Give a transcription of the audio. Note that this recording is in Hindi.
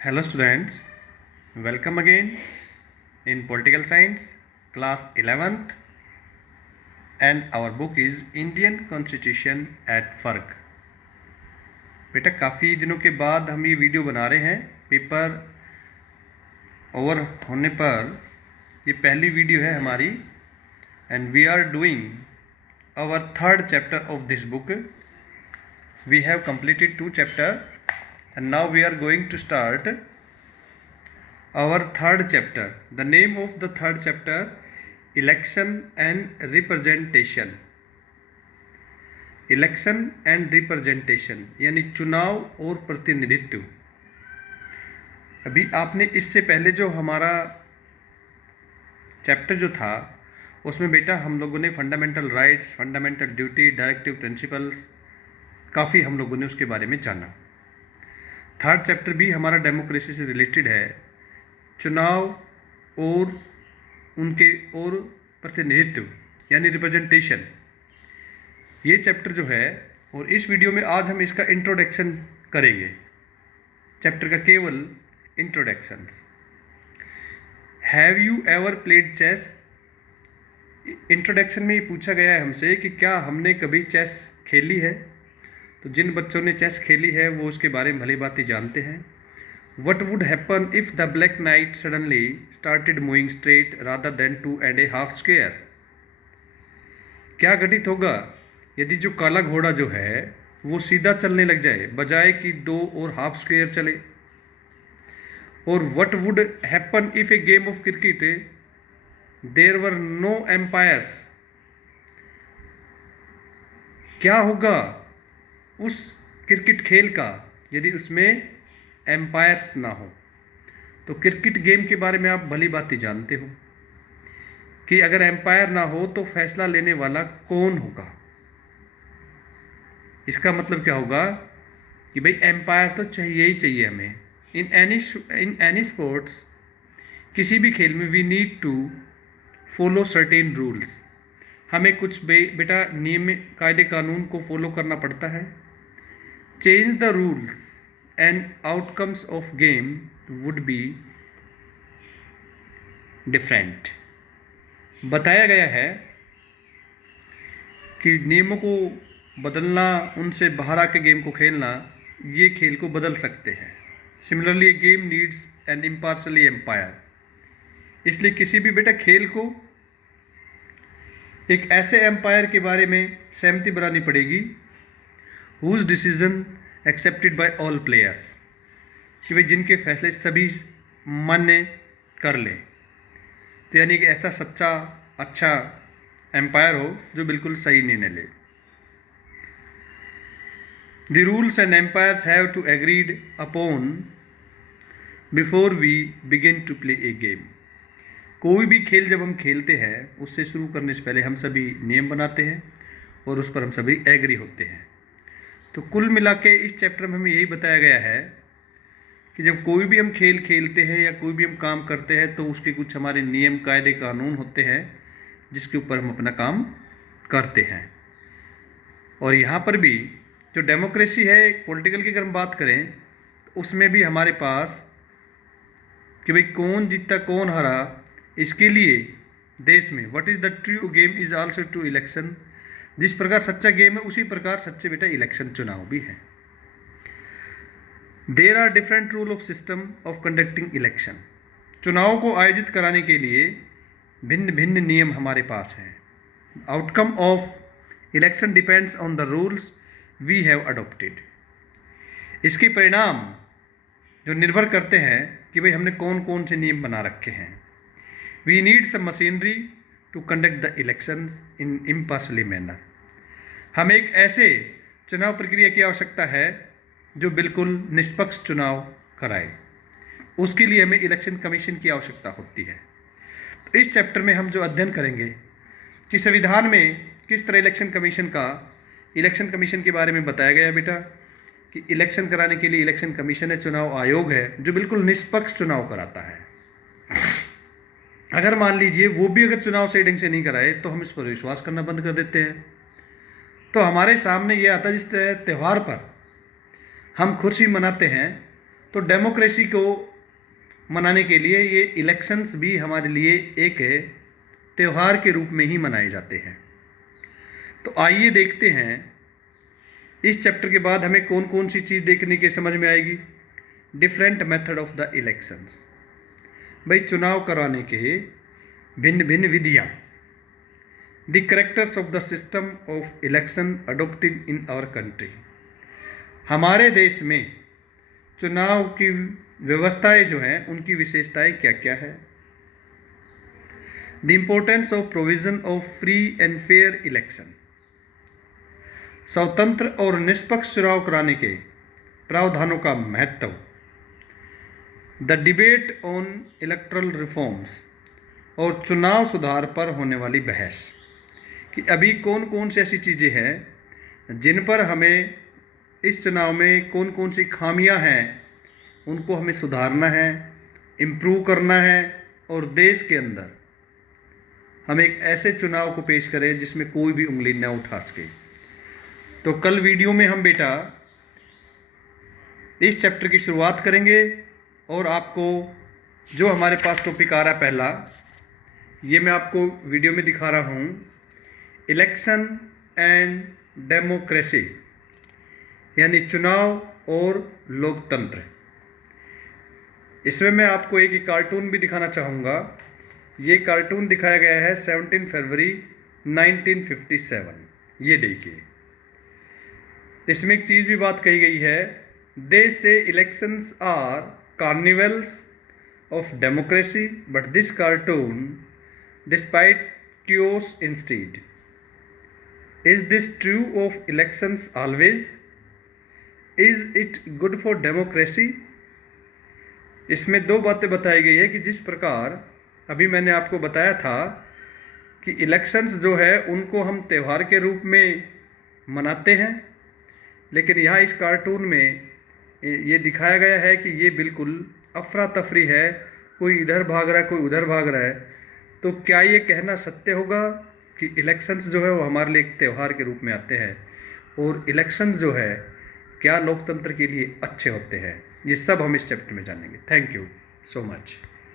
Hello students, welcome again in Political Science class 11th and our book is Indian Constitution at Work। बेटा काफ़ी दिनों के बाद हम ये वीडियो बना रहे हैं पेपर ओवर होने पर। ये पहली वीडियो है हमारी and we are doing our third chapter of this book. We have completed 2 chapters and now we are going to start our third chapter. The name of the third chapter, election and representation। Election and representation यानी चुनाव और प्रतिनिधित्व। अभी आपने इससे पहले जो हमारा चैप्टर जो था उसमें बेटा हम लोगों ने fundamental rights, fundamental duty, directive principles काफ़ी हम लोगों ने उसके बारे में जाना। थर्ड चैप्टर भी हमारा डेमोक्रेसी से रिलेटेड है, चुनाव और उनके और प्रतिनिधित्व यानी रिप्रेजेंटेशन। ये चैप्टर जो है और इस वीडियो में आज हम इसका इंट्रोडक्शन करेंगे, चैप्टर का केवल introductions. Have you ever played chess? Introduction में ये पूछा गया है हमसे कि क्या हमने कभी चेस खेली है। तो जिन बच्चों ने चेस खेली है वो उसके बारे में भली भांति जानते हैं। What would happen if the black knight suddenly started moving straight rather than 2.5 square? क्या घटित होगा यदि जो काला घोड़ा जो है वो सीधा चलने लग जाए बजाय कि 2.5 स्क्वायर चले। और what would happen if a game of cricket there were no umpires? क्या होगा उस क्रिकेट खेल का यदि उसमें एम्पायर्स ना हो। तो क्रिकेट गेम के बारे में आप भली भांति जानते हो कि अगर एम्पायर ना हो तो फैसला लेने वाला कौन होगा। इसका मतलब क्या होगा कि भाई एम्पायर तो चाहिए ही चाहिए हमें। इन एनी स्पोर्ट्स, किसी भी खेल में we need to follow certain rules. हमें कुछ बेटा नियम, कायदे कानून को फॉलो करना पड़ता है। Change the rules and outcomes of game would be different। बताया गया है कि नियमों को बदलना, उनसे बाहर आके गेम को खेलना, ये खेल को बदल सकते हैं। Similarly game needs an impartially umpire. इसलिए किसी भी बेटा खेल को एक ऐसे एम्पायर के बारे में सहमति बनानी पड़ेगी whose decision accepted by all players, कि भाई जिनके फैसले सभी मान्य कर लें। तो यानी कि ऐसा सच्चा अच्छा एम्पायर हो जो बिल्कुल सही निर्णय ले। The rules and umpires have to agreed upon before we begin to play a game. कोई भी खेल जब हम खेलते हैं उससे शुरू करने से पहले हम सभी नियम बनाते हैं और उस पर हम सभी एग्री होते हैं। तो कुल मिला के इस चैप्टर में हमें यही बताया गया है कि जब कोई भी हम खेल खेलते हैं या कोई भी हम काम करते हैं तो उसके कुछ हमारे नियम, कायदे, कानून होते हैं जिसके ऊपर हम अपना काम करते हैं। और यहाँ पर भी जो डेमोक्रेसी है, पॉलिटिकल की अगर हम बात करें तो उसमें भी हमारे पास कि भाई कौन जीता कौन हारा, इसके लिए देश में what is the true game is also true election. जिस प्रकार सच्चा गेम है उसी प्रकार सच्चे बेटा इलेक्शन, चुनाव भी है। There are different rule of system of conducting election. चुनाव को आयोजित कराने के लिए भिन्न भिन्न नियम हमारे पास हैं। Outcome of election depends on the rules we have adopted. इसके परिणाम जो निर्भर करते हैं कि भाई हमने कौन कौन से नियम बना रखे हैं। We need some machinery to conduct the elections in impartially manner. हमें एक ऐसे चुनाव प्रक्रिया की आवश्यकता है जो बिल्कुल निष्पक्ष चुनाव कराए। उसके लिए हमें इलेक्शन कमीशन की आवश्यकता होती है। तो इस चैप्टर में हम जो अध्ययन करेंगे कि संविधान में किस तरह इलेक्शन कमीशन के बारे में बताया गया है बेटा कि इलेक्शन कराने के लिए इलेक्शन कमीशन है, चुनाव आयोग है जो बिल्कुल निष्पक्ष चुनाव कराता है। अगर मान लीजिए वो भी अगर चुनाव सही ढंग से नहीं कराए तो हम इस पर विश्वास करना बंद कर देते हैं। तो हमारे सामने ये आता है जिस त्यौहार पर हम खुशी मनाते हैं तो डेमोक्रेसी को मनाने के लिए ये इलेक्शंस भी हमारे लिए एक त्यौहार के रूप में ही मनाए जाते हैं। तो आइए देखते हैं इस चैप्टर के बाद हमें कौन कौन सी चीज़ देखने की समझ में आएगी। Different method of the elections, भाई चुनाव कराने के भिन्न भिन्न विधियाँ। The characters of the system of election adopted in our country, हमारे देश में चुनाव की व्यवस्थाएं जो हैं उनकी विशेषताएं क्या क्या है। The importance of provision of free and fair election, स्वतंत्र और निष्पक्ष चुनाव कराने के प्रावधानों का महत्व। The debate on electoral reforms, और चुनाव सुधार पर होने वाली बहस कि अभी कौन कौन सी ऐसी चीज़ें हैं जिन पर हमें इस चुनाव में कौन कौन सी खामियां हैं उनको हमें सुधारना है, इम्प्रूव करना है, और देश के अंदर हम एक ऐसे चुनाव को पेश करें जिसमें कोई भी उंगली न उठा सके। तो कल वीडियो में हम बेटा इस चैप्टर की शुरुआत करेंगे और आपको जो हमारे पास टॉपिक आ रहा है पहला, ये मैं आपको वीडियो में दिखा रहा हूँ, इलेक्शन एंड डेमोक्रेसी, यानी चुनाव और लोकतंत्र। इसमें मैं आपको एक कार्टून भी दिखाना चाहूँगा। ये कार्टून दिखाया गया है 17 फरवरी 1957। ये देखिए, इसमें एक चीज़ भी बात कही गई है, देश से elections are carnivals of democracy but this cartoon despite chaos instead. Is this true of elections always? Is it good for democracy? इसमें दो बातें बताई गई है कि जिस प्रकार अभी मैंने आपको बताया था कि इलेक्शंस जो है उनको हम त्यौहार के रूप में मनाते हैं, लेकिन यहाँ इस कार्टून में ये दिखाया गया है कि ये बिल्कुल अफरा तफरी है, कोई इधर भाग रहा है कोई उधर भाग रहा है। तो क्या ये कहना सत्य होगा कि इलेक्शंस जो है वो हमारे लिए एक त्यौहार के रूप में आते हैं, और इलेक्शंस जो है क्या लोकतंत्र के लिए अच्छे होते हैं? ये सब हम इस चैप्टर में जानेंगे। Thank you so much.